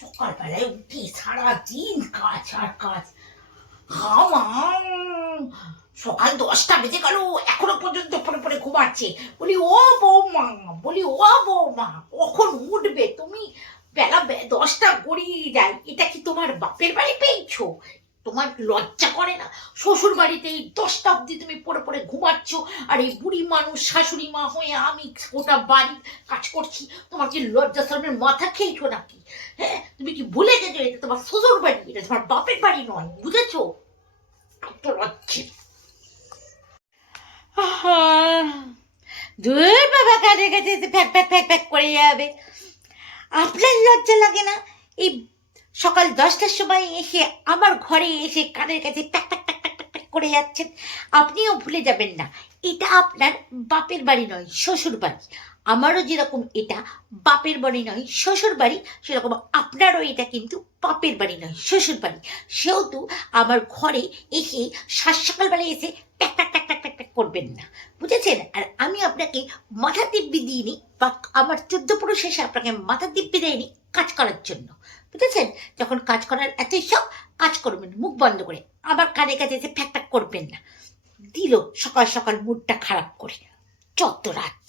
সকালবেলায় উঠি সারাদিন কাজ আর কাজ। হামাম সকাল 10টা বেজে গেল, এখনো পর্যন্ত পড়ে পড়ে ঘুমাচ্ছে। বলি ও বৌমা, কখন উঠবে তুমি? বেলা 10টা গড়িয়ে যায়। এটা কি তোমার বাপের বাড়ি পেয়েছো? তোমার লজ্জা করে না? শ্বশুর বাড়িতে এই 10টা অব্দি তুমি পড়ে পড়ে ঘুমাচ্ছ, আর এই বুড়ি মানুষ শাশুড়ি মা হয়ে আমি গোটা বাড়ি কাজ করছি। তোমার কি লজ্জা শরমের মাথা খেয়েছো নাকি? হ্যাঁ, তুমি কি ভুলে গেছো এটা তোমার শ্বশুর বাড়ি, এটা তোমার বাপের বাড়ি নয়, বুঝেছো? এত লজ্জে। দূর বাবা, কাজে কাছে ফ্যাক ফ্যাক ফ্যাক ফ্যাক করে যাবে। আপনার লজ্জা লাগে না? এই সকাল 10টার সময় এসে আমার ঘরে এসে কানের কাছে pack pack pack pack pack করে যাচ্ছেন। আপনিও ভুলে যাবেন না, এটা আপনার বাপের বাড়ি নয়, শ্বশুর বাড়ি। আমারও যেরকম এটা বাপের বাড়ি নয়, শ্বশুর বাড়ি, সেরকম আপনারও এটা কিন্তু বাপের বাড়ি নয়, শ্বশুর বাড়ি। সেহেতু আমার ঘরে এসে সকালবেলায় এসে pack pack pack pack pack pack করবেন না, বুঝেছেন? আর আমি আপনাকে মাথা দিব্যি দিইনি, বা আমার 14 পুরুষ এসে আপনাকে মাথা দিব্যি দেয়নি কাজ করার জন্য, বুঝেছেন? যখন কাজ করার এতই সব, কাজ করবেন মুখ বন্ধ করে, আবার কানে কাছে এসে ফ্যাক ফ্যাক করবেন না। দিল সকাল সকাল মুডটা খারাপ করে, চত্ব রাত।